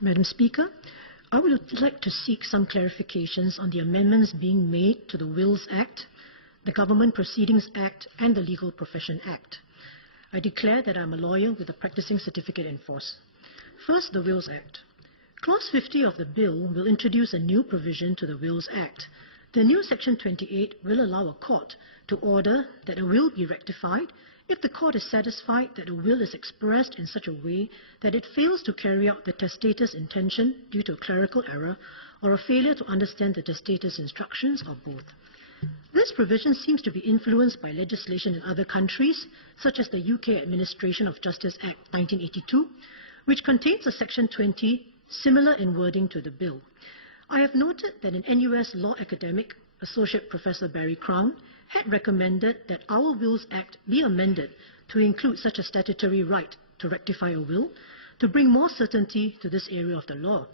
Madam Speaker, I would like to seek some clarifications on the amendments being made to the Wills Act, the Government Proceedings Act, and the Legal Profession Act. I declare that I am a lawyer with a practicing certificate in force. First, the Wills Act. Clause 50 of the bill will introduce a new provision to the Wills Act. The new Section 28 will allow a court to order that a will be rectified if the court is satisfied that a will is expressed in such a way that it fails to carry out the testator's intention due to a clerical error or a failure to understand the testator's instructions, or both. This provision seems to be influenced by legislation in other countries, such as the UK Administration of Justice Act 1982, which contains a Section 20 similar in wording to the bill. I have noted that an NUS law academic, Associate Professor Barry Crown, had recommended that our Wills Act be amended to include such a statutory right to rectify a will, to bring more certainty to this area of the law.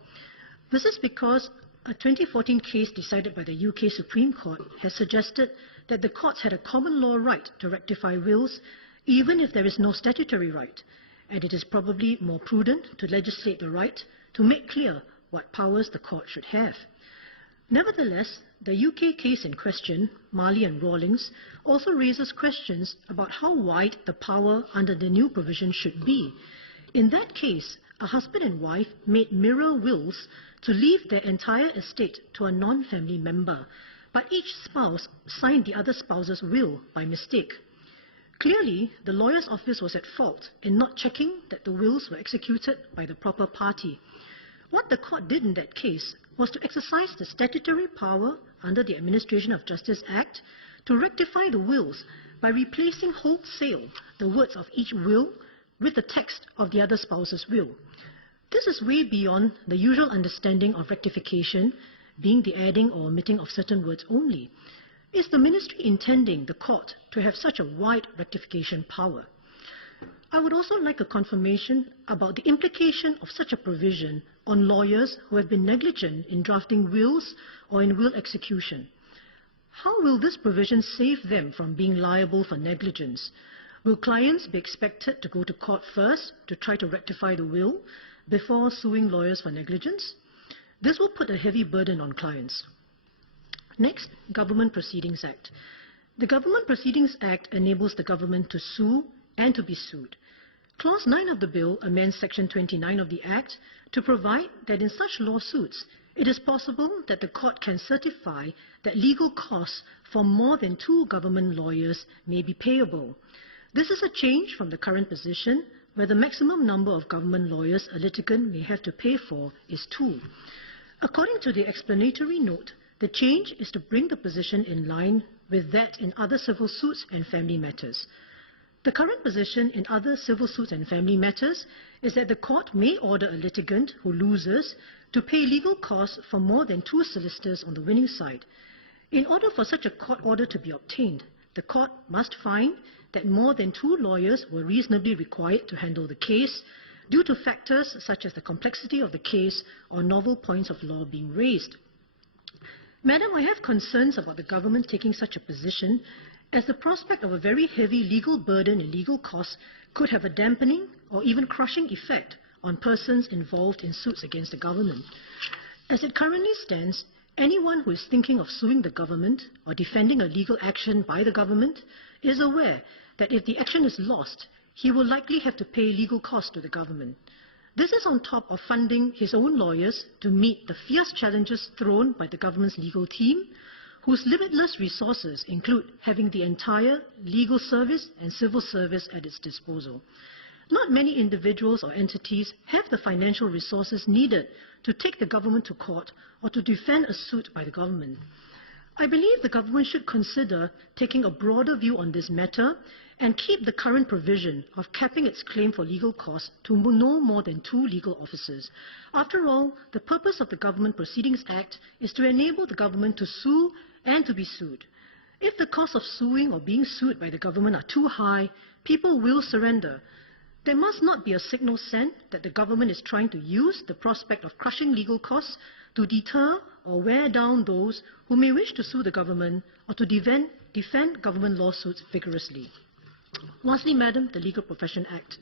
This is because a 2014 case decided by the UK Supreme Court has suggested that the courts had a common law right to rectify wills, even if there is no statutory right, and it is probably more prudent to legislate the right to make clear what powers the court should have. Nevertheless, the UK case in question, Marley and Rawlings, also raises questions about how wide the power under the new provision should be. In that case, a husband and wife made mirror wills to leave their entire estate to a non-family member, but each spouse signed the other spouse's will by mistake. Clearly, the lawyer's office was at fault in not checking that the wills were executed by the proper party. What the court did in that case was to exercise the statutory power under the Administration of Justice Act to rectify the wills by replacing wholesale the words of each will with the text of the other spouse's will. This is way beyond the usual understanding of rectification being the adding or omitting of certain words only. Is the ministry intending the court to have such a wide rectification power? I would also like a confirmation about the implication of such a provision on lawyers who have been negligent in drafting wills or in will execution. How will this provision save them from being liable for negligence? Will clients be expected to go to court first to try to rectify the will before suing lawyers for negligence? This will put a heavy burden on clients. Next, Government Proceedings Act. The Government Proceedings Act enables the government to sue and to be sued. Clause 9 of the bill amends Section 29 of the Act to provide that in such lawsuits, it is possible that the court can certify that legal costs for more than 2 government lawyers may be payable. This is a change from the current position where the maximum number of government lawyers a litigant may have to pay for is 2. According to the explanatory note, the change is to bring the position in line with that in other civil suits and family matters. The current position in other civil suits and family matters is that the court may order a litigant who loses to pay legal costs for more than 2 solicitors on the winning side. In order for such a court order to be obtained, the court must find that more than 2 lawyers were reasonably required to handle the case due to factors such as the complexity of the case or novel points of law being raised. Madam, I have concerns about the government taking such a position, as the prospect of a very heavy legal burden and legal costs could have a dampening or even crushing effect on persons involved in suits against the government. As it currently stands, anyone who is thinking of suing the government or defending a legal action by the government is aware that if the action is lost, he will likely have to pay legal costs to the government. This is on top of funding his own lawyers to meet the fierce challenges thrown by the government's legal team, whose limitless resources include having the entire legal service and civil service at its disposal. Not many individuals or entities have the financial resources needed to take the government to court or to defend a suit by the government. I believe the government should consider taking a broader view on this matter and keep the current provision of capping its claim for legal costs to no more than 2 legal officers. After all, the purpose of the Government Proceedings Act is to enable the government to sue and to be sued. If the costs of suing or being sued by the government are too high, people will surrender. There must not be a signal sent that the government is trying to use the prospect of crushing legal costs to deter or wear down those who may wish to sue the government or to defend government lawsuits vigorously. Lastly, Madam, the Legal Profession Act.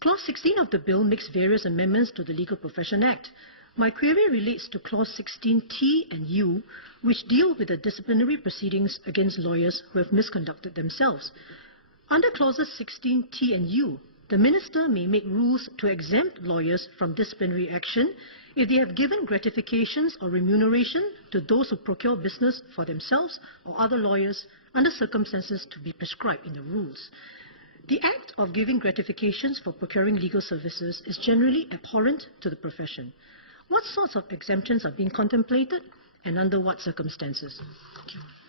Clause 16 of the bill makes various amendments to the Legal Profession Act. My query relates to Clause 16T and U, which deal with the disciplinary proceedings against lawyers who have misconducted themselves. Under Clauses 16T and U, the Minister may make rules to exempt lawyers from disciplinary action if they have given gratifications or remuneration to those who procure business for themselves or other lawyers under circumstances to be prescribed in the rules. The act of giving gratifications for procuring legal services is generally abhorrent to the profession. What sorts of exemptions are being contemplated and under what circumstances? Thank you.